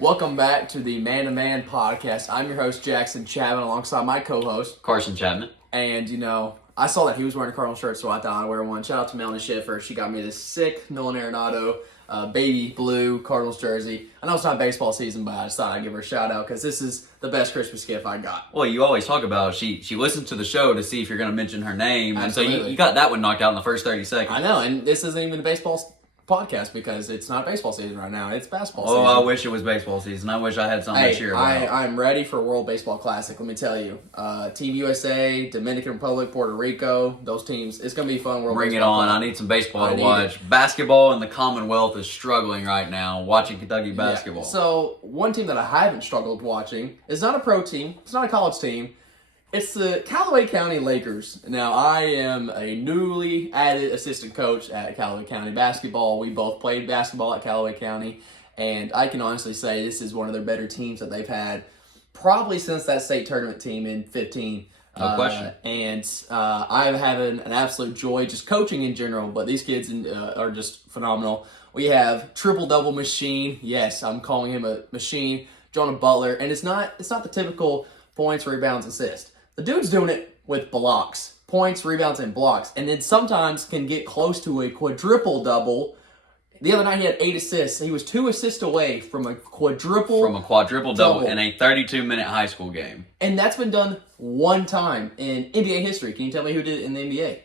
Welcome back to the Man2Man podcast. I'm your host, Jackson Chapman, alongside my co-host, Carson Chapman. And, I saw that he was wearing a Cardinal shirt, so I thought I'd wear one. Shout out to Melanie Schiffer. She got me this sick Nolan Arenado baby blue Cardinals jersey. I know it's not baseball season, but I just thought I'd give her a shout out because this is the best Christmas gift I got. Well, you always talk about she listens to the show to see if you're going to mention her name. Absolutely. And so you got that one knocked out in the first 30 seconds. I know, and this isn't even a baseball podcast because it's not baseball season right now. It's basketball season. Oh, I wish it was baseball season. I wish I had something to cheer about. I'm ready for World Baseball Classic, let me tell you. Team USA, Dominican Republic, Puerto Rico, those teams. It's going to be fun. Bring it on. I need some baseball to watch. Basketball in the Commonwealth is struggling right now, watching Kentucky basketball. Yeah. So, one team that I haven't struggled watching is not a pro team. It's not a college team. It's the Callaway County Lakers. Now, I am a newly added assistant coach at Callaway County basketball. We both played basketball at Callaway County, and I can honestly say this is one of their better teams that they've had probably since that state tournament team in 15. No question. I'm having an absolute joy just coaching in general, but these kids are just phenomenal. We have triple-double machine. Yes, I'm calling him a machine. Jonah Butler, and it's not the typical points, rebounds, assists. The dude's doing it with blocks. Points, rebounds, and blocks. And then sometimes can get close to a quadruple-double. The other night he had 8 assists. He was 2 assists away from a quadruple-double in a 32-minute high school game. And that's been done one time in NBA history. Can you tell me who did it in the NBA?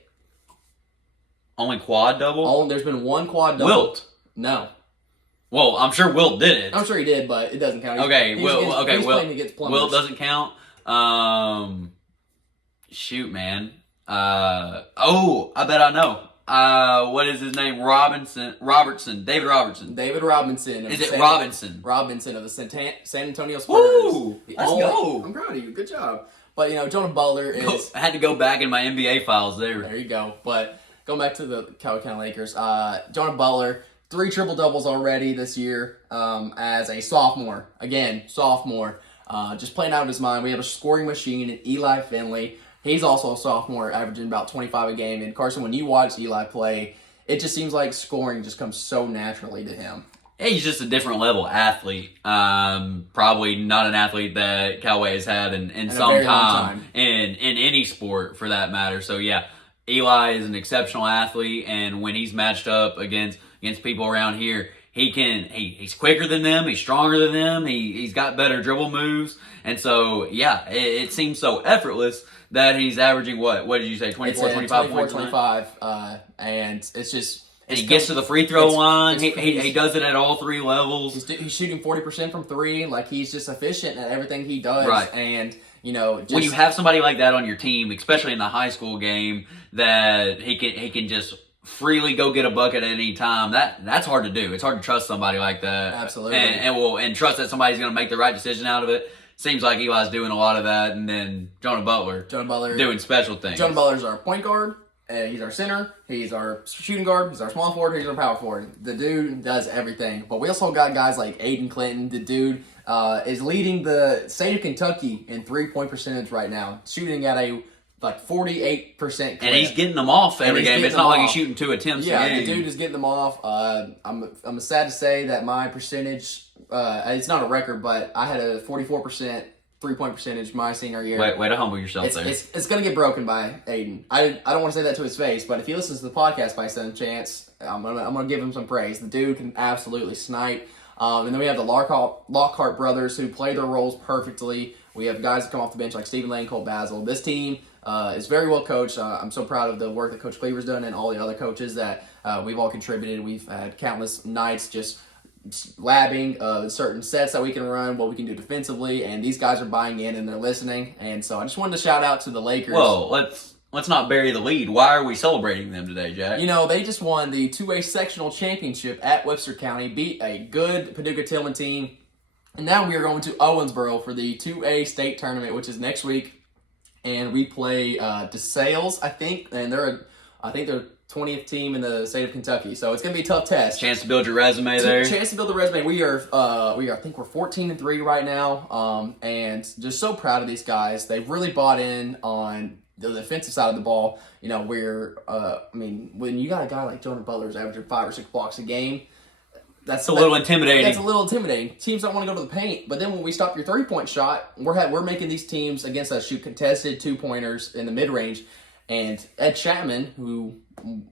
Only quad-double? Oh, there's been one quad-double. Wilt. No. Well, I'm sure Wilt did it. I'm sure he did, but it doesn't count. Wilt doesn't count. Shoot, man. I bet I know. What is his name? David Robertson. David Robinson. Is it Robinson? Robinson of the San Antonio Spurs. Woo! Let's go. I'm proud of you. Good job. But, Jonah Butler is... I had to go back in my NBA files there. There you go. But going back to the Callaway County Lakers, Jonah Butler, 3 triple-doubles already this year as a sophomore. Again, sophomore. Just playing out of his mind. We have a scoring machine in Eli Finley. He's also a sophomore, averaging about 25 a game. And Carson, when you watch Eli play, it just seems like scoring just comes so naturally to him. Yeah, he's just a different level athlete. Probably not an athlete that Callaway has had in some time in any sport for that matter. So yeah, Eli is an exceptional athlete, and when he's matched up against people around here, he's quicker than them, he's stronger than them, he's got better dribble moves, and so yeah, it seems so effortless that he's averaging what did you say, 24, 25 points? 25, and it's just... And he gets to the free throw line. He does it at all 3 levels. He's shooting 40% from 3. Like, he's just efficient at everything he does. Right. And, when you have somebody like that on your team, especially in the high school game, that he can just freely go get a bucket at any time, that's hard to do. It's hard to trust somebody like that. Absolutely. And trust that somebody's going to make the right decision out of it. Seems like Eli's doing a lot of that, and then Jonah Butler doing special things. Jonah Butler's our point guard. He's our center. He's our shooting guard. He's our small forward. He's our power forward. The dude does everything. But we also got guys like Aiden Clinton. The dude is leading the state of Kentucky in 3-point percentage right now, shooting at a 48% clip. And he's getting them off every game. It's not like he's shooting 2 attempts a game. Yeah, the dude is getting them off. I'm sad to say that my percentage, it's not a record, but I had a 44% 3-point percentage my senior year. Way to humble yourself there. It's going to get broken by Aiden. I don't want to say that to his face, but if he listens to the podcast by some chance, I'm gonna give him some praise. The dude can absolutely snipe. And then we have the Lockhart brothers who play their roles perfectly. We have guys that come off the bench like Stephen Lane, Cole Basil. This team is very well coached. I'm so proud of the work that Coach Cleaver's done and all the other coaches that we've all contributed. We've had countless nights just labbing certain sets that we can run, what we can do defensively, and these guys are buying in and they're listening. And so I just wanted to shout out to the Lakers. Well, let's not bury the lead. Why are we celebrating them today, Jack? They just won the 2A sectional championship at Webster County, beat a good Paducah-Tillman team, and now we are going to Owensboro for the 2A state tournament, which is next week, and we play DeSales, I think, and they're 20th team in the state of Kentucky. So it's going to be a tough test. Chance to build your resume there. Chance to build the resume. I think we're 14-3 right now, and just so proud of these guys. They've really bought in on the defensive side of the ball. When you got a guy like Jonah Butler who's averaging 5 or 6 blocks a game, That's a little intimidating. That's a little intimidating. Teams don't want to go to the paint, but then when we stop your 3-point shot, we're making these teams against us shoot contested 2-pointers in the mid-range. And Ed Chapman, who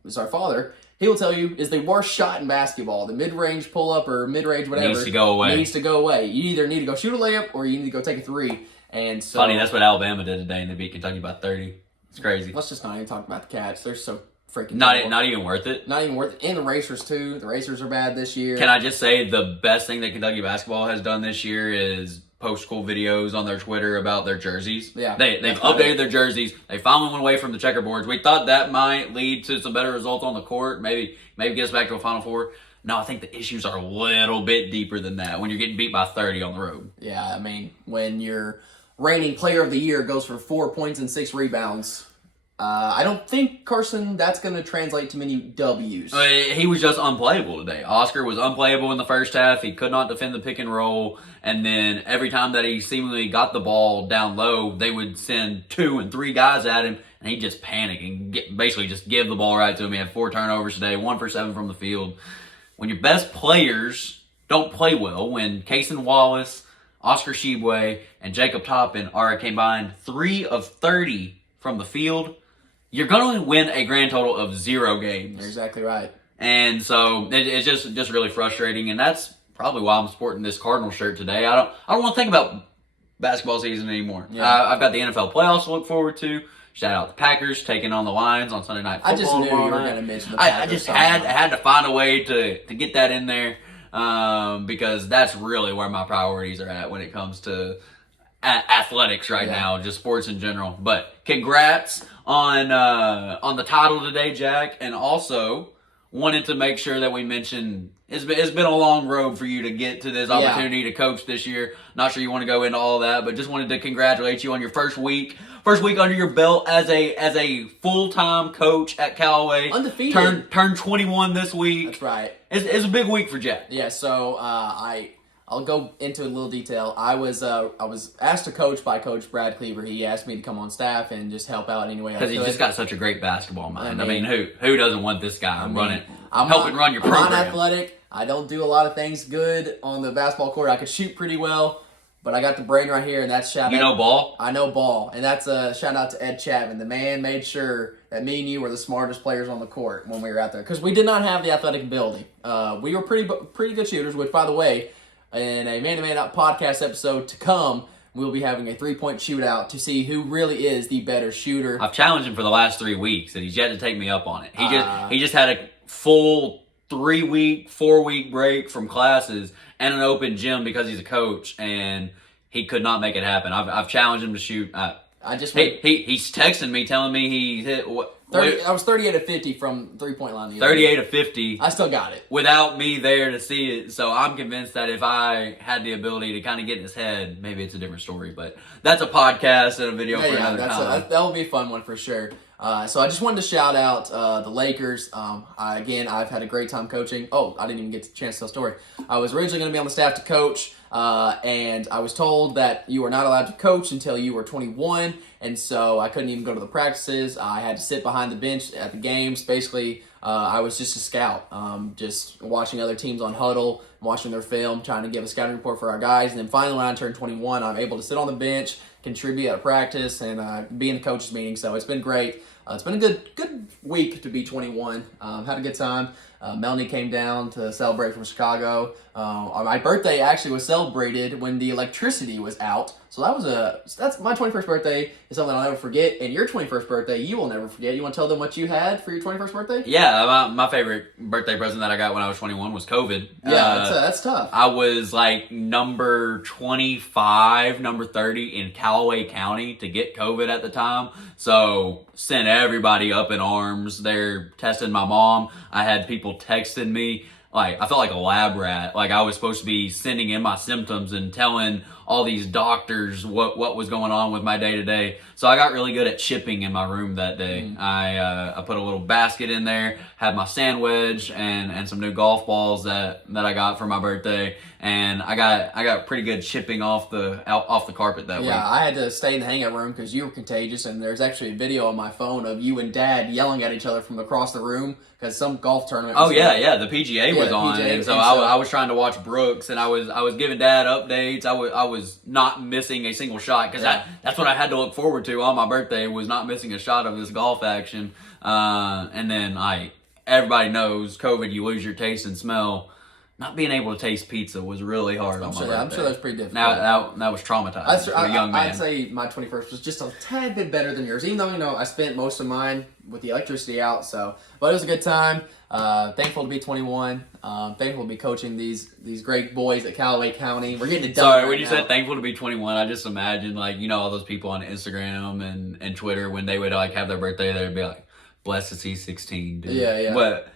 is our father, he will tell you is the worst shot in basketball. The mid-range pull-up or mid-range whatever needs to go away. You either need to go shoot a layup or you need to go take a 3. And so, funny, that's what Alabama did today, and they beat Kentucky by 30. It's crazy. Let's just not even talk about the Cats. They're so freaking not even worth it. Not even worth it. And the Racers too. The Racers are bad this year. Can I just say the best thing that Kentucky basketball has done this year is post school videos on their Twitter about their jerseys. Yeah, they've updated their jerseys. They finally went away from the checkerboards. We thought that might lead to some better results on the court. Maybe get us back to a Final Four. No, I think the issues are a little bit deeper than that. When you're getting beat by 30 on the road. Yeah, I mean when your reigning player of the year goes for 4 points and 6 rebounds. I don't think, Carson, that's going to translate to many W's. He was just unplayable today. Oscar was unplayable in the first half. He could not defend the pick and roll. And then every time that he seemingly got the ball down low, they would send 2 and 3 guys at him, and he'd just panic and basically just give the ball right to him. He had 4 turnovers today, 1 for 7 from the field. When your best players don't play well, when Cason Wallace, Oscar Shibwe, and Jacob Toppin are a combined 3 of 30 from the field, you're going to win a grand total of 0 games. You're exactly right. And so it's just really frustrating, and that's probably why I'm sporting this Cardinal shirt today. I don't want to think about basketball season anymore. Yeah. I've got the NFL playoffs to look forward to. Shout out the Packers taking on the Lions on Sunday Night Football. I just knew you were going to mention the Packers. I just had to find a way to get that in there because that's really where my priorities are at when it comes to athletics right now, just sports in general. But congrats on the title today, Jack, and also wanted to make sure that we mentioned it's been a long road for you to get to this opportunity to coach this year. Not sure you want to go into all that, but just wanted to congratulate you on your first week under your belt as a full-time coach at Callaway. Undefeated. Turned 21 this week. That's right. It's a big week for Jack. Yeah, so I'll go into a little detail. I was asked to coach by Coach Brad Cleaver. He asked me to come on staff and just help out any way I could. Because he's just got such a great basketball mind. I mean who doesn't want this guy helping run your program? I'm not athletic. I don't do a lot of things good on the basketball court. I could shoot pretty well, but I got the brain right here, and that's shout out. You know ball? I know ball, and that's a shout out to Ed Chapman. The man made sure that me and you were the smartest players on the court when we were out there because we did not have the athletic ability. We were pretty good shooters, which, by the way, in a Man2Man podcast episode to come, we'll be having a 3-point shootout to see who really is the better shooter. I've challenged him for the last 3 weeks, and he's yet to take me up on it. He just had a full 4-week break from classes and an open gym because he's a coach, and he could not make it happen. I've challenged him to shoot. He's texting me telling me he hit what. 30, I was 38 of 50 from 3-point line. 38 of 50. I still got it. Without me there to see it. So I'm convinced that if I had the ability to kind of get in his head, maybe it's a different story. But that's a podcast and a video for another time. That'll be a fun one for sure. So I just wanted to shout out the Lakers. I've had a great time coaching. Oh, I didn't even get a chance to tell a story. I was originally going to be on the staff to coach, and I was told that you were not allowed to coach until you were 21, and so I couldn't even go to the practices. I had to sit behind the bench at the games. Basically, I was just a scout, just watching other teams on Huddle, watching their film, trying to give a scouting report for our guys. And then finally, when I turned 21, I'm able to sit on the bench, contribute at practice, and be in the coaches' meeting. So it's been great. It's been a good week to be 21. Had a good time. Melanie came down to celebrate from Chicago. My birthday actually was celebrated when the electricity was out. So that's my 21st birthday is something I'll never forget. And your 21st birthday, you will never forget. You want to tell them what you had for your 21st birthday? Yeah, my favorite birthday present that I got when I was 21 was COVID. Yeah, that's tough. I was like number 25, number 30 in Callaway County to get COVID at the time. So sent everybody up in arms. They're testing my mom. I had people texting me. Like, I felt like a lab rat. Like, I was supposed to be sending in my symptoms and telling all these doctors what was going on with my day to day. So I got really good at chipping in my room that day. I put a little basket in there, had my sandwich and some new golf balls that I got for my birthday, and I got pretty good chipping off the carpet that week. Yeah, I had to stay in the hangout room because you were contagious, and there's actually a video on my phone of you and Dad yelling at each other from across the room because some golf tournament. Oh yeah, the PGA was on, PGA, and so I was trying to watch Brooks, and I was giving Dad updates. I was not missing a single shot because that's what I had to look forward to on my birthday, was not missing a shot of this golf action. And then everybody knows COVID, you lose your taste and smell. Not being able to taste pizza was really hard on my birthday. I'm sure that's pretty difficult. Now that was traumatizing for a young man. I'd say my 21st was just a tad bit better than yours, even though I spent most of mine with the electricity out. But it was a good time. Thankful to be 21. Thankful to be coaching these great boys at Callaway County. We're getting it done. Sorry, when you said thankful to be 21, I just imagine all those people on Instagram and Twitter, when they would have their birthday, they'd be like, blessed to see 16, dude. Yeah. But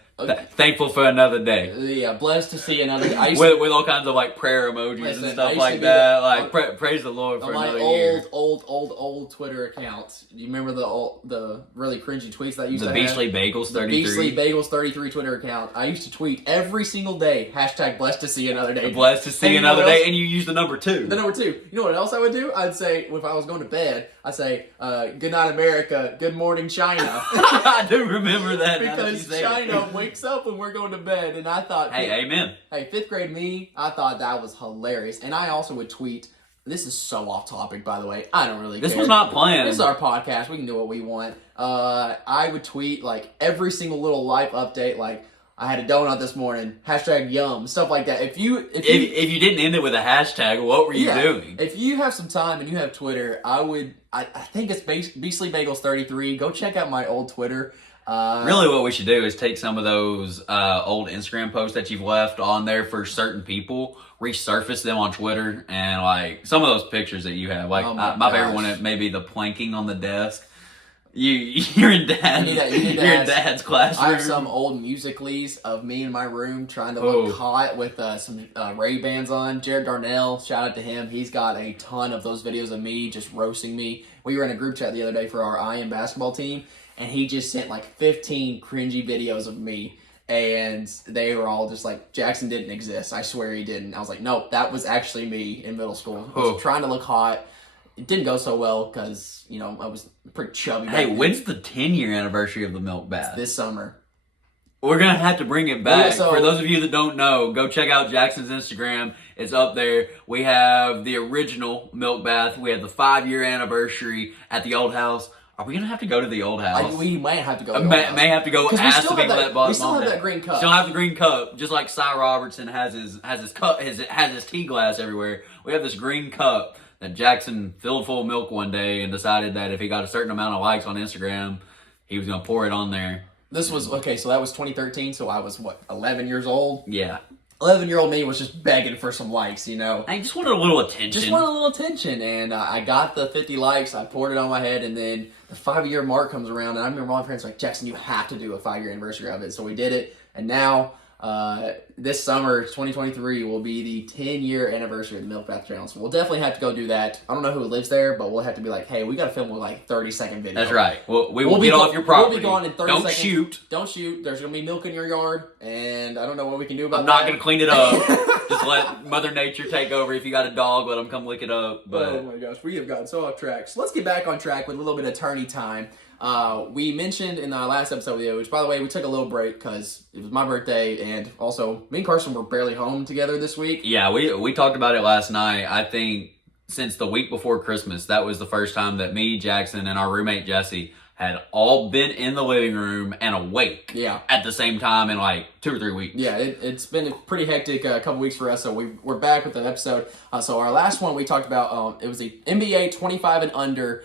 thankful for another day. Yeah, blessed to see another day. With all kinds of prayer emojis and stuff like that. Praise the Lord for another year. Old Twitter account. Do you remember the really cringy tweets that I used to have? The Beachley Bagels 33. The Beachley Bagels 33 Twitter account. I used to tweet every single day, # blessed to see another day. Blessed to see another day, and you use the number 2. The number 2. You know what else I would do? I'd say, if I was going to bed, I'd say, good night America, good morning China. I do remember that. Because China wakes up when we're going to bed, and I thought, hey, amen. Hey, 5th grade me, I thought that was hilarious. And I also would tweet, this is so off topic, by the way, I don't really care. This was not planned. This is our podcast, we can do what we want. I would tweet, every single little life update, I had a donut this morning, # yum, stuff like that. If you didn't end it with a hashtag, what were you doing? If you have some time and you have Twitter, I think it's Beachley Bagels 33. Go check out my old Twitter. Really what we should do is take some of those old Instagram posts that you've left on there for certain people, resurface them on Twitter, and some of those pictures that you have. My favorite one may be the planking on the desk. You're in Dad's classroom. I have some old Musical.lys of me in my room trying to look hot with some Ray-Bans on. Jared Darnell, shout out to him. He's got a ton of those videos of me just roasting me. We were in a group chat the other day for our IM basketball team, and he just sent 15 cringy videos of me. And they were all just Jackson didn't exist. I swear he didn't. I was like, nope, that was actually me in middle school. I was trying to look hot. It didn't go so well because, I was pretty chubby. Hey, when's the 10-year anniversary of the milk bath? This summer. We're going to have to bring it back. For those of you that don't know, go check out Jackson's Instagram. It's up there. We have the original milk bath. We have the 5-year anniversary at the old house. Are we going to have to go to the old house? We might have to go to the old house. May have to go ask the people that bought We still have that green cup. Still have the green cup. Just like Cy Robertson has his cup, has his tea glass everywhere. We have this green cup that Jackson filled full of milk one day and decided that if he got a certain amount of likes on Instagram, he was going to pour it on there. This was, so that was 2013, so I was, 11 years old? Yeah. 11-year-old me was just begging for some likes, I just wanted a little attention. And I got the 50 likes, I poured it on my head, and then the 5-year mark comes around, and I remember my parents were like, Jackson, you have to do a 5-year anniversary of it. So we did it, and now this summer, 2023, will be the 10-year anniversary of the Milk Bath Challenge. So we'll definitely have to go do that. I don't know who lives there, but we'll have to be hey, we got to film a 30-second video. That's right. We'll get off your property. We'll be gone in 30 seconds. Don't shoot. There's going to be milk in your yard, and I don't know what we can do about I'm that. not going to clean it up. Just let Mother Nature take over. If you got a dog, let them come lick it up. But oh my gosh, we have gotten so off track. So let's get back on track with a little bit of attorney time. We mentioned in our last episode video, which by the way, we took a little break because it was my birthday, and also me and Carson were barely home together this week. Yeah, we talked about it last night. I think since the week before Christmas, that was the first time that me, Jackson, and our roommate Jesse had all been in the living room and awake at the same time in 2 or 3 weeks. Yeah, it's been a pretty hectic couple weeks for us, so we're back with an episode. So our last one we talked about, it was the NBA 25 and under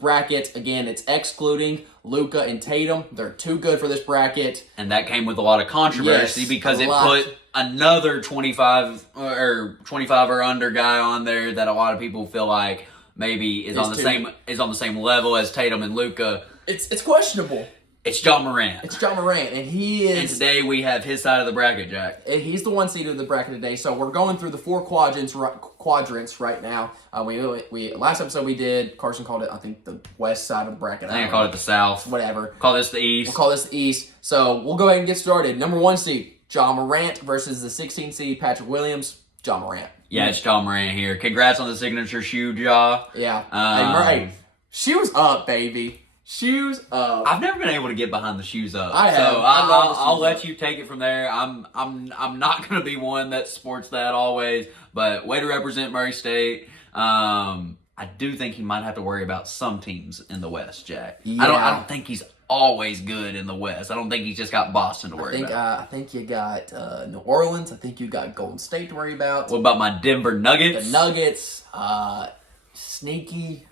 bracket. Again, it's excluding Luka and Tatum. They're too good for this bracket. And that came with a lot of controversy because it put another 25 or under guy on there that a lot of people feel like maybe is on the same level as Tatum and Luka. It's questionable. It's John Morant. It's John Morant, and he is. And today we have his side of the bracket, Jack. He's the one seed of the bracket today. So we're going through the four quadrants right now. We last episode we did. Carson called it, I think, the west side of the bracket. I think I called it the south. Whatever. Call this the east. We'll call this the east. So we'll go ahead and get started. Number 1 seed, John Morant versus the 16 seed Patrick Williams. John Morant. Yeah, it's John Morant here. Congrats on the signature shoe, Ja. Yeah. Hey, shoes up, baby. Shoes up. I've never been able to get behind the shoes up. I have. So I'll let you take it from there. I'm not going to be one that sports that always, but way to represent Murray State. I do think he might have to worry about some teams in the West, Jack. Yeah. I don't think he's always good in the West. I don't think he's just got Boston to worry about. I think you got New Orleans. I think you got Golden State to worry about. What about my Denver Nuggets? The Nuggets. Sneaky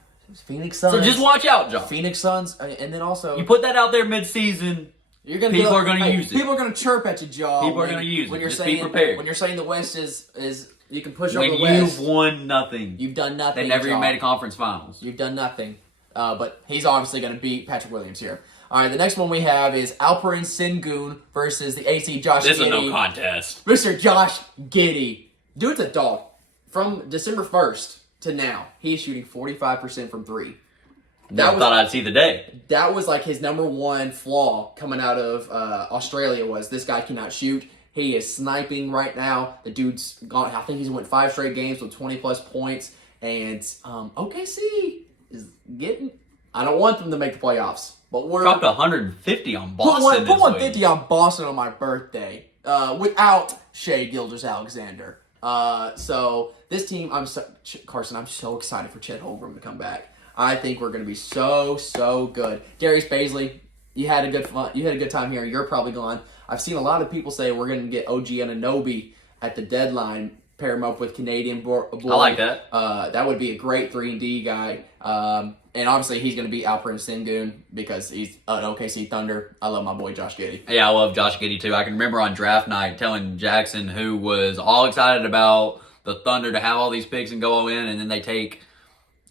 Phoenix Suns. So just watch out, John. Phoenix Suns, and then also you put that out there mid-season. People are going to use it. People are going to chirp at you, Jaw. People are going to use it. Just be prepared. When you're saying the West is you can push over the West. When you've won nothing. You've done nothing. They never even made a conference finals. You've done nothing. But he's obviously going to beat Patrick Williams here. All right, the next one we have is Alperen Sengun versus the AC Josh Giddey. This is no contest. Mr. Josh Giddey. Dude's a dog. From December 1st to now, he is shooting 45% from 3. Thought I'd see the day. That was like his number one flaw coming out of Australia was this guy cannot shoot. He is sniping right now. The dude's gone. I think he's went 5 straight games with 20-plus points. And OKC is getting... I don't want them to make the playoffs. But we're... Dropped 150 on Boston Put 150 on Boston on my birthday. Without Shai Gilgeous-Alexander. So this team, Carson, I'm so excited for Chet Holmgren to come back. I think we're going to be so good. Darius Baisley, you had a good time here. You're probably gone. I've seen a lot of people say we're going to get OG Anunoby at the deadline. Pair him up with Canadian boy. I like that. That would be a great 3-and-D guy. And obviously he's going to beat Alperen Sengun because he's an OKC Thunder. I love my boy Josh Giddey. Yeah, I love Josh Giddey too. I can remember on draft night telling Jackson, who was all excited about the Thunder to have all these picks and go all in, and then they take,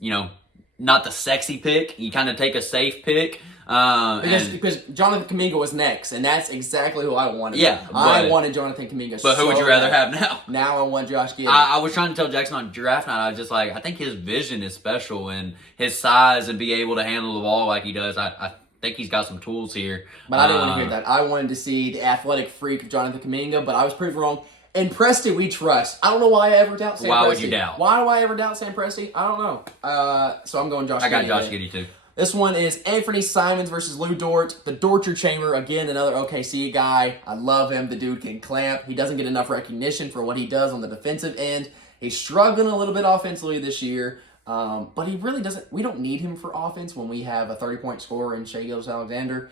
not the sexy pick. You kind of take a safe pick. Because Jonathan Kuminga was next, and that's exactly who I wanted. Yeah. I wanted Jonathan Kuminga. But who would you rather have now? Now I want Josh Giddey. I was trying to tell Jackson on draft night, I was just like, I think his vision is special, and his size and be able to handle the ball like he does. I think he's got some tools here. But I didn't want to hear that. I wanted to see the athletic freak of Jonathan Kuminga, but I was proved wrong. And Presti, we trust. I don't know why I ever doubt Sam Presti. Why would you doubt? Why do I ever doubt Sam Presti? I don't know. So I'm going Josh Giddey. I got Josh Giddey too. This one is Anthony Simons versus Lou Dort. The Dorture Chamber, again, another OKC guy. I love him. The dude can clamp. He doesn't get enough recognition for what he does on the defensive end. He's struggling a little bit offensively this year, but he really doesn't. We don't need him for offense when we have a 30-point scorer in Shai Gilgeous-Alexander.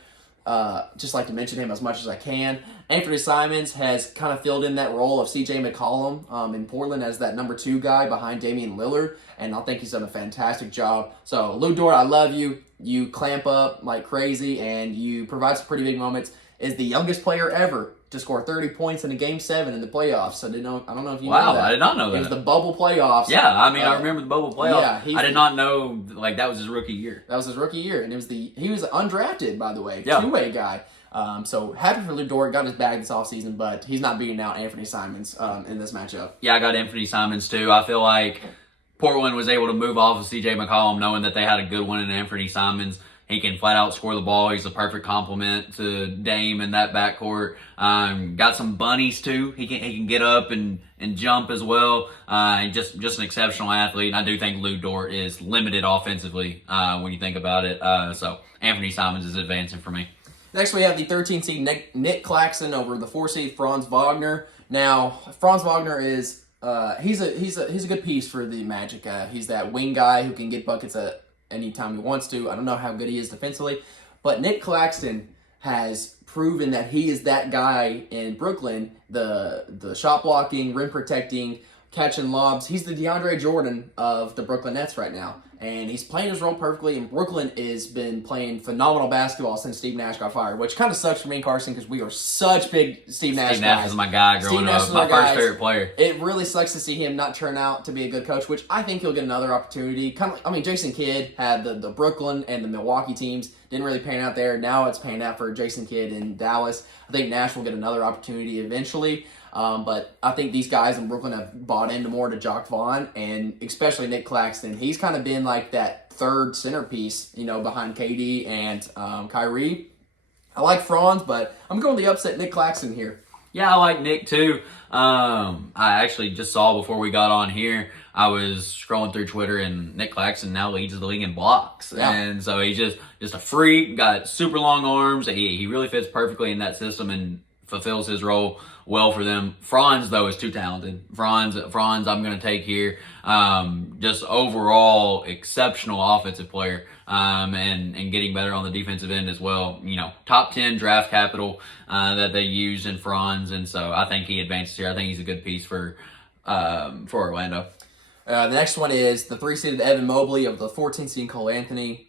Just like to mention him as much as I can. Anthony Simons has kind of filled in that role of C.J. McCollum in Portland as that number 2 guy behind Damian Lillard, and I think he's done a fantastic job. So, Lou Dort, I love you. You clamp up like crazy, and you provide some pretty big moments. Is the youngest player ever to score 30 points in a Game 7 in the playoffs. I don't know if you know that. Wow, I did not know that. It was the bubble playoffs. Yeah, I mean, I remember the bubble playoffs. Yeah, I did not know, that was his rookie year. That was his rookie year, and he was undrafted, by the way, yeah. 2-way guy. So happy for Lou Dort, got his bag this offseason, but he's not beating out Anthony Simons in this matchup. Yeah, I got Anthony Simons too. I feel like Portland was able to move off of C.J. McCollum knowing that they had a good one in Anthony Simons. He can flat out score the ball. He's a perfect complement to Dame in that backcourt. Got some bunnies too. He can get up and jump as well. Just an exceptional athlete. And I do think Lou Dort is limited offensively when you think about it. So Anthony Simons is advancing for me. Next, we have the 13 seed Nick Claxton over the 4 seed Franz Wagner. Now, Franz Wagner is he's a good piece for the Magic. He's that wing guy who can get buckets at anytime he wants to. I don't know how good he is defensively, but Nick Claxton has proven that he is that guy in Brooklyn. The shot blocking, rim protecting, catching lobs. He's the DeAndre Jordan of the Brooklyn Nets right now. And he's playing his role perfectly, and Brooklyn has been playing phenomenal basketball since Steve Nash got fired, which kind of sucks for me and Carson because we are such big Steve Nash guys. Steve Nash is my guy growing up, my first favorite player. It really sucks to see him not turn out to be a good coach, which I think he'll get another opportunity. Jason Kidd had the Brooklyn and the Milwaukee teams Didn't really pan out there. Now it's paying out for Jason Kidd in Dallas. I think Nash will get another opportunity eventually. But I think these guys in Brooklyn have bought into more to Jock Vaughn, and especially Nick Claxton. He's kind of been like that third centerpiece, behind KD and Kyrie. I like Franz, but I'm going the upset Nick Claxton here. Yeah, I like Nick too. I actually just saw before we got on here, I was scrolling through Twitter, and Nick Claxton now leads the league in blocks. Yeah. And so he's just a freak, got super long arms. He really fits perfectly in that system and fulfills his role well for them. Franz, though, is too talented. Franz I'm going to take here. Just overall exceptional offensive player, and getting better on the defensive end as well. Top 10 draft capital that they used in Franz, and so I think he advances here. I think he's a good piece for Orlando. The next one is the 3-seeded Evan Mobley of the 14-seed Cole Anthony.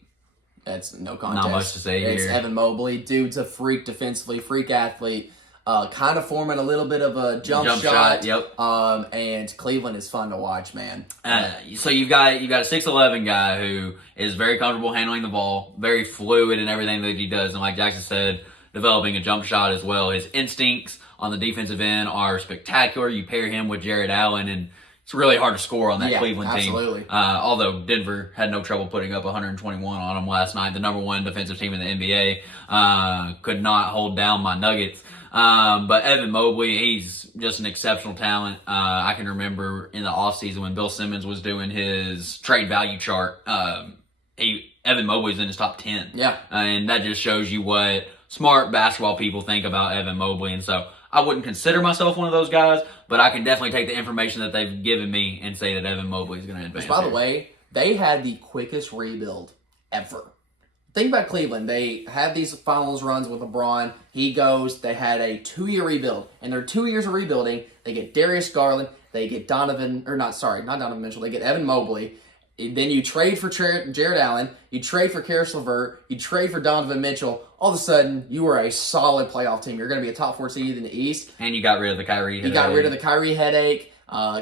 That's no contest. Not much to say It's here. Evan Mobley. Dude's a freak defensively, freak athlete. Kind of forming a little bit of a jump shot. Yep. And Cleveland is fun to watch, man. So you've got a 6'11" guy who is very comfortable handling the ball, very fluid in everything that he does, and like Jackson said, developing a jump shot as well. His instincts on the defensive end are spectacular. You pair him with Jared Allen, and it's really hard to score on that Cleveland team. Absolutely. Although Denver had no trouble putting up 121 on them last night, the number one defensive team in the NBA, could not hold down my Nuggets. But Evan Mobley, he's just an exceptional talent. I can remember in the offseason when Bill Simmons was doing his trade value chart, Evan Mobley's in his top 10. Yeah. And that just shows you what smart basketball people think about Evan Mobley. And so I wouldn't consider myself one of those guys, but I can definitely take the information that they've given me and say that Evan Mobley is going to advance. Which, by the way, they had the quickest rebuild ever. Think about Cleveland. They had these finals runs with LeBron. He goes. They had a 2-year rebuild. And their 2 years of rebuilding, they get Darius Garland. They get not Donovan Mitchell. They get Evan Mobley. Then you trade for Jared Allen. You trade for Karis LeVert. You trade for Donovan Mitchell. All of a sudden, you are a solid playoff team. You're going to be a top 4 seed in the East. And you got rid of the Kyrie headache. You got rid of the Kyrie headache.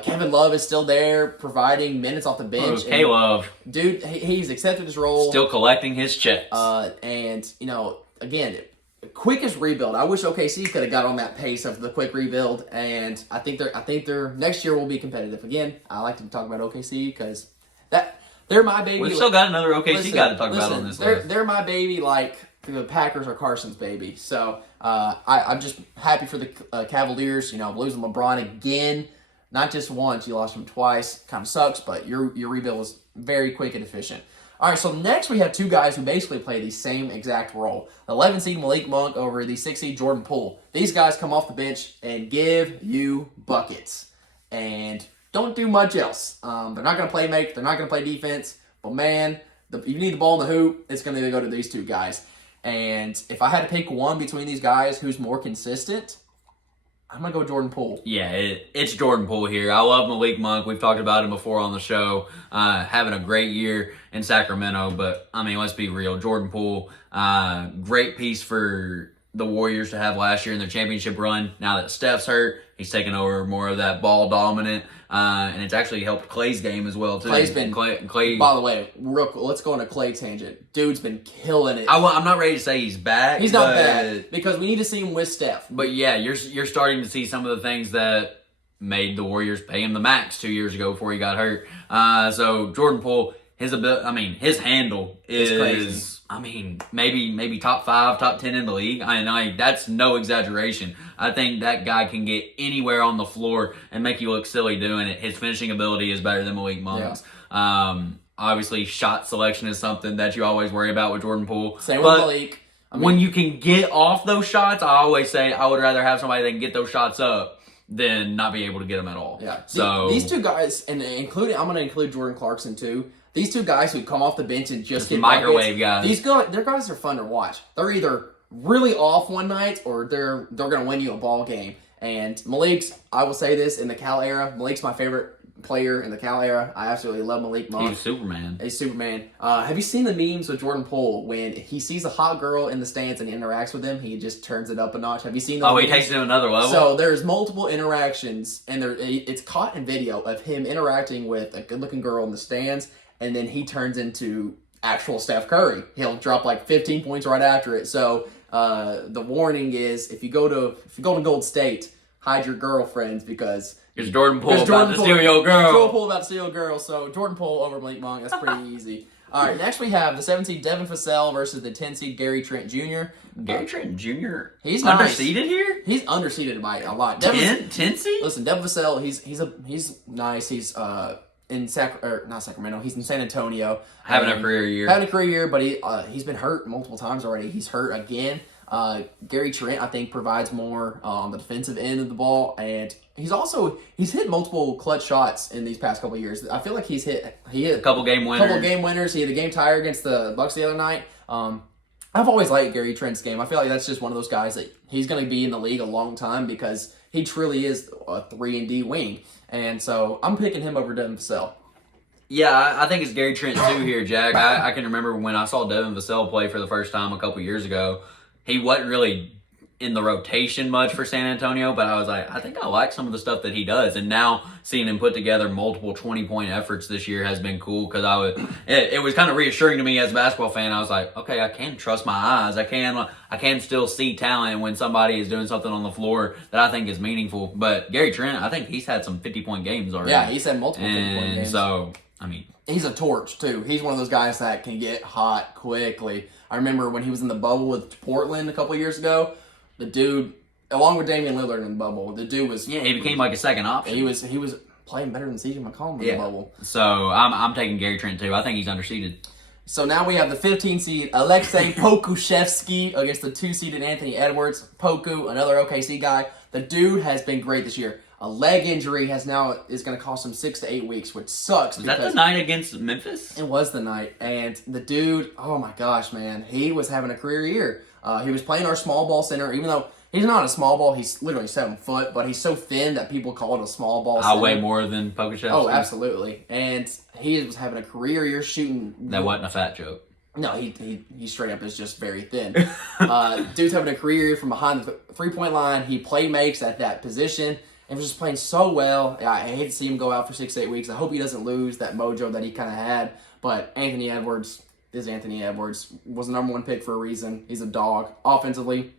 Kevin Love is still there, providing minutes off the bench. K-Love. Dude, he's accepted his role. Still collecting his checks. And, again, quickest rebuild. I wish OKC could have got on that pace of the quick rebuild. And I think they're next year will be competitive. Again, I like to talk about OKC because they're my baby. We've still got another OKC guy to talk about on this list. They're my baby like the Packers are Carson's baby. So I'm just happy for the Cavaliers, losing LeBron again. Not just once, you lost him twice. Kind of sucks, but your rebuild was very quick and efficient. All right, so next we have two guys who basically play the same exact role. The 11-seed Malik Monk over the 6-seed Jordan Poole. These guys come off the bench and give you buckets. And don't do much else. They're not going to play make. They're not going to play defense. But, man, if you need the ball in the hoop, it's going to go to these two guys. And if I had to pick one between these guys who's more consistent, I'm going to go Jordan Poole. Yeah, it's Jordan Poole here. I love Malik Monk. We've talked about him before on the show. Having a great year in Sacramento. But, let's be real. Jordan Poole, great piece for the Warriors to have last year in their championship run. Now that Steph's hurt, he's taken over more of that ball dominant. And it's actually helped Clay's game as well, too. Clay's been, Clay. By the way, let's go on a Clay tangent. Dude's been killing it. I'm not ready to say he's back. He's not bad because we need to see him with Steph. But yeah, you're starting to see some of the things that made the Warriors pay him the max 2 years ago before he got hurt. So Jordan Poole, his handle is crazy. Maybe top 5, top 10 in the league. That's no exaggeration. I think that guy can get anywhere on the floor and make you look silly doing it. His finishing ability is better than Malik Monk's. Yeah. Obviously, shot selection is something that you always worry about with Jordan Poole. Same with Malik. When you can get off those shots, I always say I would rather have somebody that can get those shots up than not be able to get them at all. Yeah. So these two guys, and I'm going to include Jordan Clarkson too. These two guys who come off the bench and just get microwave buckets, guys. Their guys are fun to watch. They're either really off one night or they're going to win you a ball game. And Malik's, I will say this, in the Cal era, Malik's my favorite player in the Cal era. I absolutely love Malik Monk. He's Superman. He's Superman. Have you seen the memes with Jordan Poole when he sees a hot girl in the stands and he interacts with them? He just turns it up a notch. Have you seen those? Oh, he takes it to another level? So there's multiple interactions, and it's caught in video of him interacting with a good-looking girl in the stands, and then he turns into actual Steph Curry. He'll drop like 15 points right after it. So the warning is if you go to Gold State, hide your girlfriends because Jordan Poole about to steal your girl. Jordan Poole about to steal your girl. So Jordan Poole over Malik Monk. That's pretty easy. All right, next we have the 7-seed Devin Vassell versus the 10-seed Gary Trent Jr. Gary Trent Jr. He's underseeded here. He's underseeded by a lot. 10 seed. Listen, Devin Vassell. He's nice. He's in not Sacramento. He's in San Antonio. Having a career year. Having a career year, but he's been hurt multiple times already. He's hurt again. Gary Trent, I think, provides more on the defensive end of the ball, and he's hit multiple clutch shots in these past couple of years. I feel like he hit a couple game winners. He had a game tire against the Bucks the other night. I've always liked Gary Trent's game. I feel like that's just one of those guys that he's going to be in the league a long time because he truly is a 3-and-D wing, and so I'm picking him over Devin Vassell. Yeah, I think it's Gary Trent too here, Jack. I can remember when I saw Devin Vassell play for the first time a couple years ago. He wasn't really in the rotation much for San Antonio, but I was like, I think I like some of the stuff that he does. And now seeing him put together multiple 20-point efforts this year has been cool because it was kind of reassuring to me as a basketball fan. I was like, okay, I can trust my eyes. I can still see talent when somebody is doing something on the floor that I think is meaningful. But Gary Trent, I think he's had some 50-point games already. Yeah, he's had multiple 50-point games. So, I mean, he's a torch too. He's one of those guys that can get hot quickly. I remember when he was in the bubble with Portland a couple years ago, the dude, along with Damian Lillard in the bubble, the dude was... Yeah, he became like a second option. He was playing better than CJ McCollum in the bubble. So I'm taking Gary Trent too. I think he's underseeded. So now we have the 15-seed Alexei Pokusevski against the 2-seeded Anthony Edwards. Poku, another OKC guy. The dude has been great this year. A leg injury is going to cost him 6 to 8 weeks, which sucks. Was that the night against Memphis? It was the night, and the dude, oh my gosh, man, he was having a career year. He was playing our small ball center, even though he's not a small ball. He's literally 7 foot, but he's so thin that people call it a small ball center. I weigh more than Pokusevski. Oh, absolutely. And he was having a career year shooting. That wasn't a fat joke. No, he straight up is just very thin. Dude's having a career year from behind the three-point line. He play makes at that position. And was just playing so well. I hate to see him go out for 6 to 8 weeks. I hope he doesn't lose that mojo that he kind of had. But Anthony Edwards is Anthony Edwards. Was the number 1 pick for a reason. He's a dog offensively.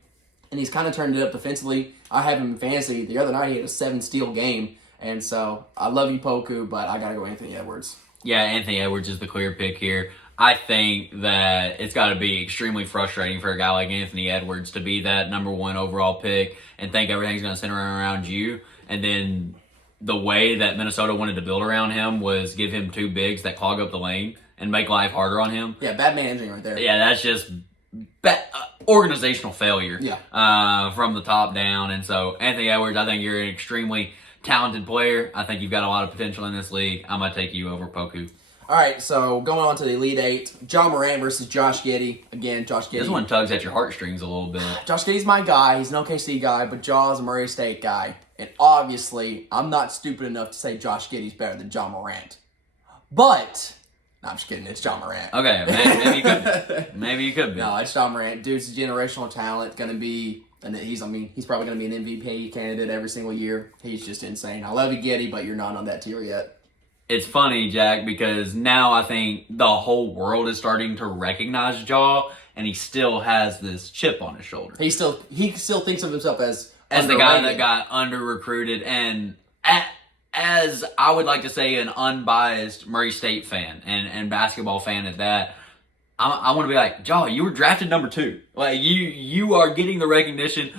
And he's kind of turned it up defensively. I have him in fantasy. The other night he had a 7-steal game. And so I love you, Poku, but I got to go Anthony Edwards. Yeah, Anthony Edwards is the clear pick here. I think that it's got to be extremely frustrating for a guy like Anthony Edwards to be that number 1 overall pick and think everything's going to center around you. And then the way that Minnesota wanted to build around him was give him 2 bigs that clog up the lane and make life harder on him. Yeah, bad managing right there. Yeah, that's just organizational failure from the top down. And so, Anthony Edwards, I think you're an extremely talented player. I think you've got a lot of potential in this league. I'm going to take you over Poku. All right, so going on to the Elite Eight, John Morant versus Josh Giddey. Again, Josh Giddey. This one tugs at your heartstrings a little bit. Josh Giddey's my guy. He's an OKC guy, but Jaw's a Murray State guy. And obviously, I'm not stupid enough to say Josh Giddey's better than John Morant. But, no, I'm just kidding. It's John Morant. Okay, maybe you could be. Maybe you could be. No, it's John Morant. Dude's a generational talent. Going to be, and he's probably going to be an MVP candidate every single year. He's just insane. I love you, Giddey, but you're not on that tier yet. It's funny, Jack, because now I think the whole world is starting to recognize Jaw, and he still has this chip on his shoulder. He still thinks of himself as the guy that got under-recruited, and as I would like to say, an unbiased Murray State fan and basketball fan at that. I want to be like, Jaw, you were drafted number 2. Like you are getting the recognition.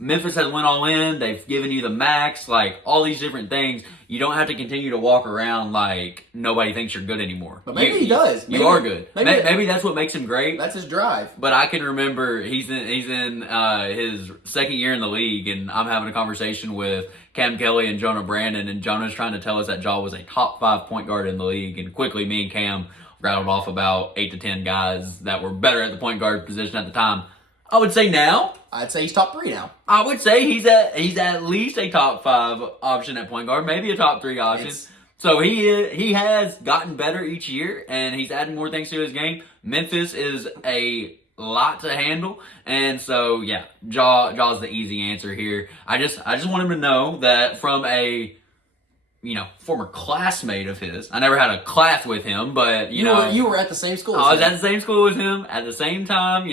Memphis has went all in. They've given you the max, like all these different things. You don't have to continue to walk around like nobody thinks you're good anymore. But maybe he does. You are good. Maybe that's what makes him great. That's his drive. But I can remember he's in his second year in the league, and I'm having a conversation with Cam Kelly and Jonah Brandon, and Jonah's trying to tell us that Jaw was a top 5 point guard in the league, and quickly me and Cam rattled off about 8 to 10 guys that were better at the point guard position at the time. I would say now. I'd say he's top 3 now. I would say he's at least a top 5 option at point guard, maybe a top 3 option. So he has gotten better each year, and he's adding more things to his game. Memphis is a lot to handle, and so yeah, Jaw's the easy answer here. I just want him to know that from a former classmate of his. I never had a class with him, but you were at the same school. I was at the same school with him at the same time.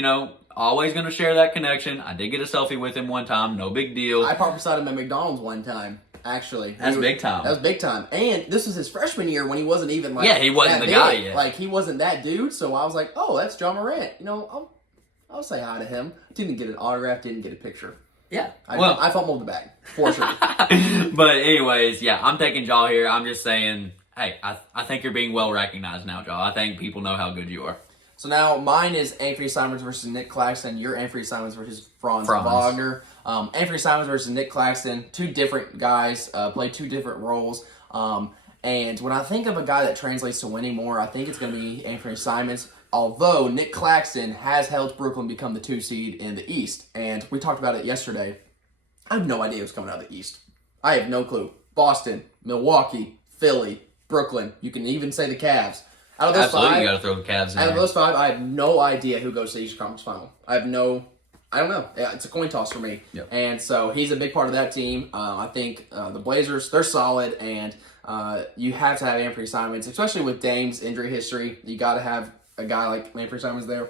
Always going to share that connection. I did get a selfie with him one time. No big deal. I parked beside him at McDonald's one time. Actually, that's big time. That was big time. And this was his freshman year when he wasn't even he wasn't the guy yet. Like he wasn't that dude. So I was like, oh, that's John Morant. I'll say hi to him. Didn't get an autograph. Didn't get a picture. Yeah. I fumbled the bag for sure. But anyways, yeah, I'm taking Jaw here. I'm just saying, hey, I think you're being well recognized now, Jaw. I think people know how good you are. So now mine is Anthony Simons versus Nick Claxton. Your Anthony Simons versus Franz Wagner. Anthony Simons versus Nick Claxton. Two different guys play two different roles. And when I think of a guy that translates to winning more, I think it's going to be Anthony Simons. Although Nick Claxton has helped Brooklyn become the 2 seed in the East. And we talked about it yesterday. I have no idea who's coming out of the East. I have no clue. Boston, Milwaukee, Philly, Brooklyn. You can even say the Cavs. Out of those Absolutely, you got to throw the Cavs in. Out of those 5, I have no idea who goes to the Eastern Conference Final. I don't know. It's a coin toss for me. Yep. And so he's a big part of that team. I think the Blazers, they're solid, and you have to have Anthony Simons, especially with Dame's injury history. You got to have a guy like Anthony Simons there.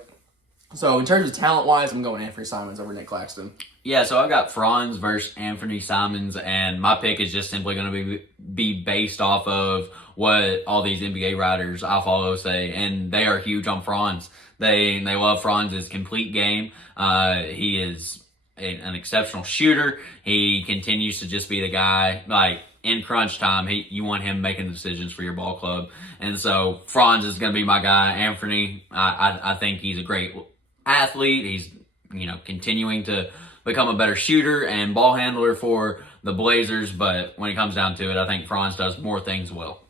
So in terms of talent-wise, I'm going Anthony Simons over Nick Claxton. Yeah, so I got Franz versus Anthony Simons, and my pick is just simply going to be based off of what all these NBA writers I follow say, and they are huge on Franz. They love Franz's complete game. He is an exceptional shooter. He continues to just be the guy, like, in crunch time, you want him making the decisions for your ball club. And so Franz is going to be my guy. Anthony, I think he's a great athlete. He's, continuing to become a better shooter and ball handler for the Blazers. But when it comes down to it, I think Franz does more things well.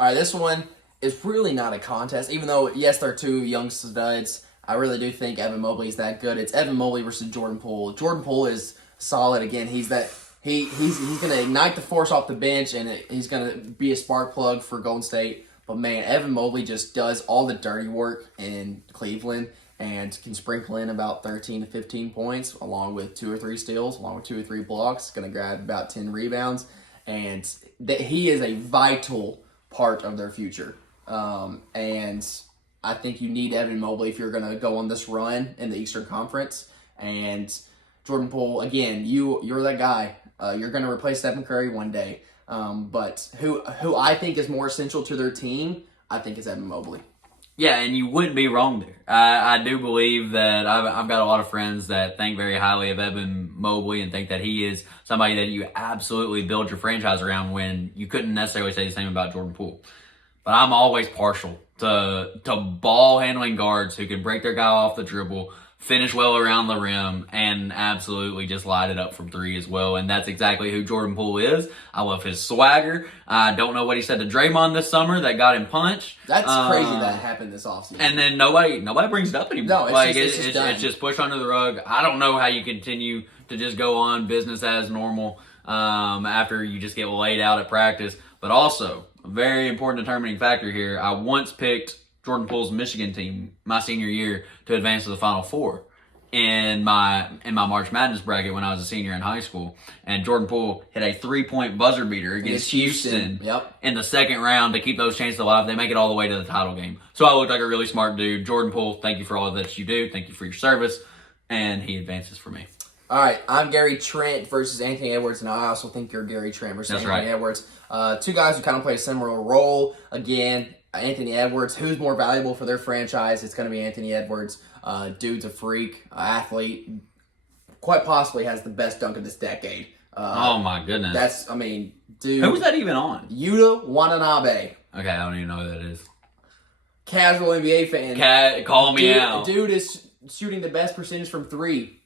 All right, this one is really not a contest. Even though, yes, they're two young studs, I really do think Evan Mobley is that good. It's Evan Mobley versus Jordan Poole. Jordan Poole is solid. Again, he's that... He's going to ignite the force off the bench, and he's going to be a spark plug for Golden State. But, man, Evan Mobley just does all the dirty work in Cleveland and can sprinkle in about 13 to 15 points along with 2 or 3 steals, along with 2 or 3 blocks. Going to grab about 10 rebounds. And he is a vital part of their future. And I think you need Evan Mobley if you're going to go on this run in the Eastern Conference. And Jordan Poole, again, you're that guy. You're going to replace Stephen Curry one day. But who I think is more essential to their team, I think is Evan Mobley. Yeah, and you wouldn't be wrong there. I do believe that I've got a lot of friends that think very highly of Evan Mobley and think that he is somebody that you absolutely build your franchise around, when you couldn't necessarily say the same about Jordan Poole. But I'm always partial to ball-handling guards who can break their guy off the dribble, finish well around the rim, and absolutely just light it up from 3 as well. And that's exactly who Jordan Poole is. I love his swagger. I don't know what he said to Draymond this summer that got him punched. That's crazy that happened this offseason. And then nobody brings it up anymore. No, it's just pushed under the rug. I don't know how you continue to just go on business as normal after you just get laid out at practice. But also, a very important determining factor here, I once picked Jordan Poole's Michigan team my senior year to advance to the Final Four in my March Madness bracket when I was a senior in high school. And Jordan Poole hit a 3-point buzzer beater against Houston in the second round to keep those chances alive. They make it all the way to the title game. So I looked like a really smart dude. Jordan Poole, thank you for all that you do. Thank you for your service. And he advances for me. All right, I'm Gary Trent versus Anthony Edwards, and I also think you're Gary Trent versus Anthony Edwards. 2 guys who kind of play a similar role. Again, Anthony Edwards, who's more valuable for their franchise? It's going to be Anthony Edwards. Dude's a freak, athlete, quite possibly has the best dunk of this decade. Oh my goodness. Dude. Who was that even on? Yuta Watanabe. Okay, I don't even know who that is. Casual NBA fan. Call me out. Dude is shooting the best percentage from 3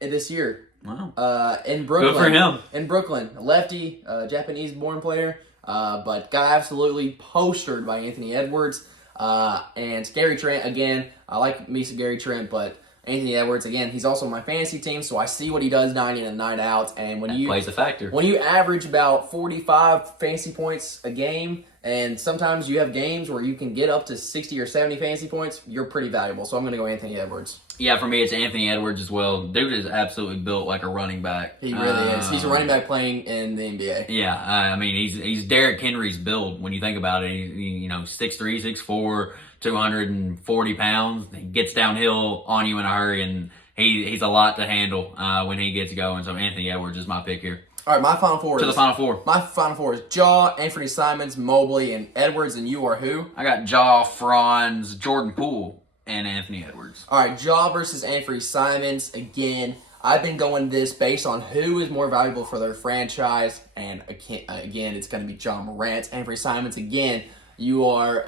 this year. Wow. In Brooklyn. Good for him. In Brooklyn. A lefty, Japanese-born player. But got absolutely postered by Anthony Edwards. And Gary Trent, again, I like me some Gary Trent, but Anthony Edwards, again, he's also on my fantasy team, so I see what he does night in and night out. And when that plays a factor. When you average about 45 fantasy points a game, And sometimes you have games where you can get up to 60 or 70 fantasy points. You're pretty valuable. So I'm going to go Anthony Edwards. Yeah, for me, it's Anthony Edwards as well. Dude is absolutely built like a running back. He really is. He's a running back playing in the NBA. Yeah, I mean, he's Derrick Henry's build when you think about it. He 6'3", 6'4", 240 pounds. He gets downhill on you in a hurry, and he's a lot to handle when he gets going. So Anthony Edwards is my pick here. All right, my final four. The final four. My final four is Jaw, Anthony Simons, Mobley, and Edwards. And you are who? I got Jaw, Franz, Jordan Poole, and Anthony Edwards. All right, Jaw versus Anthony Simons. Again, I've been going this based on who is more valuable for their franchise. And again, it's going to be John Morant. Anthony Simons, again, you're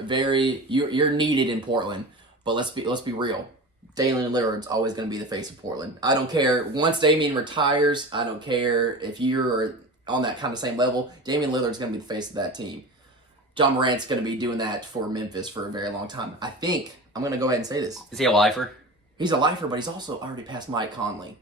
needed in Portland. But let's be real. Damian Lillard's always going to be the face of Portland. I don't care. Once Damian retires, I don't care if you're on that kind of same level. Damian Lillard's going to be the face of that team. John Morant's going to be doing that for Memphis for a very long time. I think, I'm going to go ahead and say this. Is he a lifer? He's a lifer, but he's also already past Mike Conley.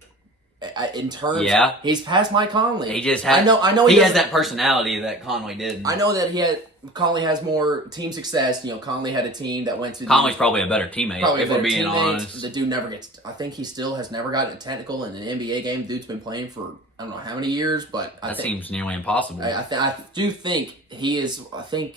In terms, yeah, he's past Mike Conley. He just had. I know. He has that personality that Conley did. I know that Conley has more team success. Conley had a team that went to. Conley's probably a better teammate. If we're being honest, the dude never gets. I think he still has never gotten a technical in an NBA game. Dude's been playing for I don't know how many years, but that seems nearly impossible. I do think he is. I think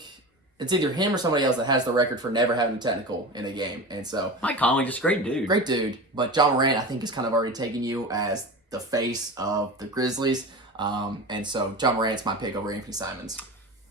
it's either him or somebody else that has the record for never having a technical in a game, and so Mike Conley, just great dude. But John Morant, I think, is kind of already taking you as the face of the Grizzlies. And so John Morant's my pick over Anthony Simons.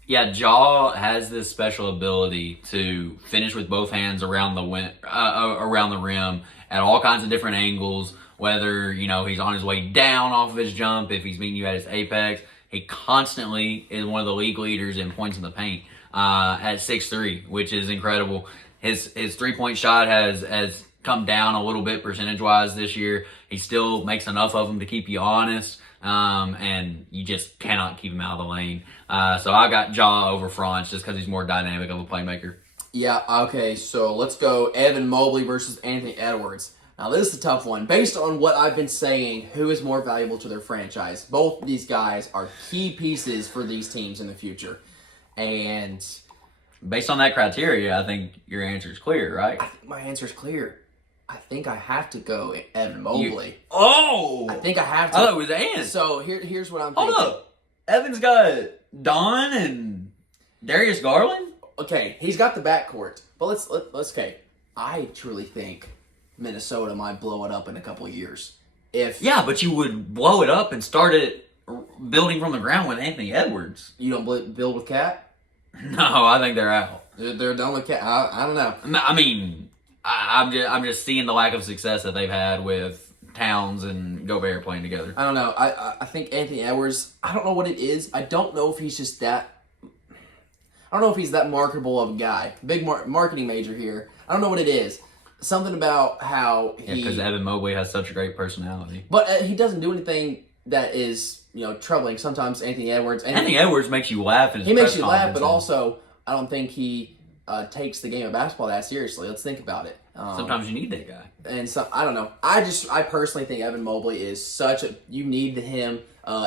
Yeah, Jaw has this special ability to finish with both hands around the rim at all kinds of different angles, whether, he's on his way down off of his jump, if he's meeting you at his apex. He constantly is one of the league leaders in points in the paint at 6'3", which is incredible. His three-point shot has come down a little bit percentage-wise this year. He still makes enough of them to keep you honest, and you just cannot keep him out of the lane. So I got Jaw over Franz just because he's more dynamic of a playmaker. Yeah, okay, so let's go Evan Mobley versus Anthony Edwards. Now, this is a tough one. Based on what I've been saying, who is more valuable to their franchise? Both these guys are key pieces for these teams in the future. And based on that criteria, I think your answer is clear, right? I think my answer is clear. I think I have to go Evan Mobley. I think I have to. I thought it was Ant. So here's what I'm thinking. Hold up. Evan's got Don and Darius Garland? Okay, he's got the backcourt. But let's okay. I truly think Minnesota might blow it up in a couple of years. Yeah, but you would blow it up and start it building from the ground with Anthony Edwards. You don't build with Cat? No, I think they're out. They're done with Cat. I don't know. I mean, I'm just seeing the lack of success that they've had with Towns and Gobert playing together. I don't know. I think Anthony Edwards, I don't know what it is. I don't know if he's just that. I don't know if he's that marketable of a guy. Big marketing major here. I don't know what it is. Something about how he. Yeah, because Evan Mobley has such a great personality. But he doesn't do anything that is troubling. Sometimes Anthony Edwards makes you laugh. He makes you laugh, but also I don't think he takes the game of basketball that seriously. Let's think about it. Sometimes you need that guy. And so I don't know. I personally think Evan Mobley is you need him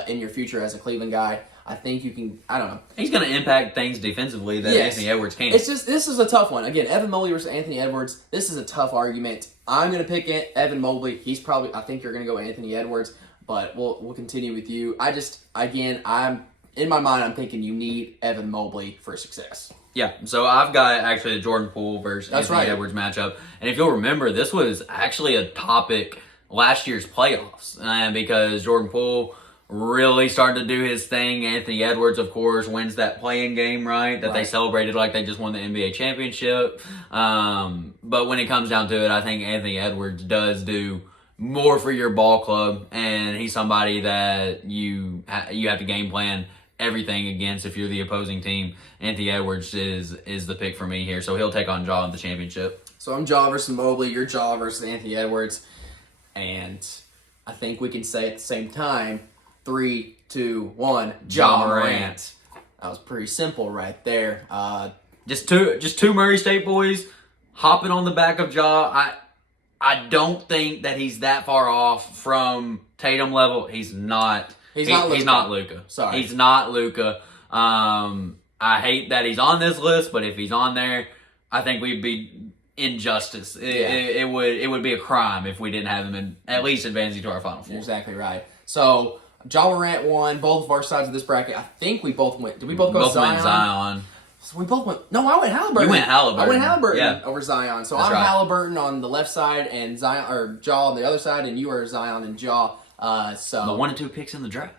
in your future as a Cleveland guy. I think you can. I don't know. He's going to impact things defensively that Anthony Edwards can't. It's just this is a tough one. Again, Evan Mobley versus Anthony Edwards. This is a tough argument. I'm going to pick Evan Mobley. I think you're going to go Anthony Edwards, but we'll continue with you. I'm in my mind. I'm thinking you need Evan Mobley for success. Yeah, so I've got actually a Jordan Poole versus Anthony Edwards matchup. And if you'll remember, this was actually a topic last year's playoffs. Because Jordan Poole really started to do his thing. Anthony Edwards, of course, wins that play-in game, right? That they celebrated like they just won the NBA championship. But when it comes down to it, I think Anthony Edwards does do more for your ball club. And he's somebody that you have to game plan everything against if you're the opposing team. Anthony Edwards is the pick for me here, so he'll take on Jaw in the championship. So I'm Jaw versus Mobley, you're Jaw versus Anthony Edwards, and I think we can say at the same time, 3, 2, 1, Ja Morant. That was pretty simple right there. Just two Murray State boys hopping on the back of Ja. I don't think that he's that far off from Tatum level. He's not. He's not Luka. Sorry. He's not Luka. I I hate that he's on this list, but if he's on there, I think we'd be injustice. It would be a crime if we didn't have him at least advancing to our Final Four. You're exactly right. So, Ja Morant won both of our sides of this bracket. I think we both went. Did we both go Zion? Went Zion. So we both went. No, I went Halliburton. You went Halliburton. I went Halliburton over Zion. So That's I'm right. Halliburton on the left side and Zion or Ja on the other side, and you are Zion and Ja. So the 1 and 2 picks in the draft.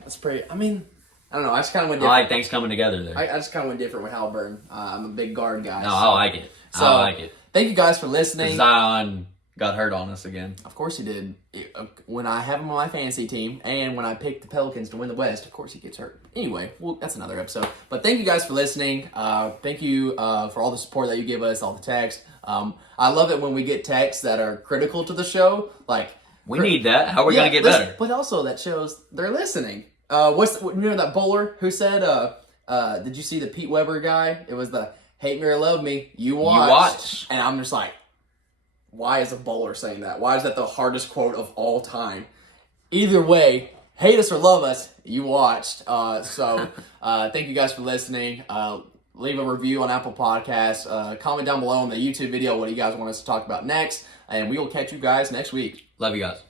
That's pretty. I mean, I don't know. I just kind of went I different. like things coming together there. I just kind of went different with Halliburton. I'm a big guard guy. No, so. I like it. So, I like it. Thank you guys for listening. Zion got hurt on us again. Of course he did. When I have him on my fantasy team, and when I pick the Pelicans to win the West, of course he gets hurt. Anyway, well, that's another episode. But thank you guys for listening. Thank you for all the support that you give us, all the texts. I love it when we get texts that are critical to the show. Like we need that. How are we gonna get better? But also that shows they're listening. Remember that bowler who said, "Did you see the Pete Weber guy? It was the hate me or love me. You watch." And I'm just like, why is a bowler saying that? Why is that the hardest quote of all time? Either way, hate us or love us, you watched. Thank you guys for listening. Leave a review on Apple Podcasts. Comment down below on the YouTube video what you guys want us to talk about next. And we will catch you guys next week. Love you guys.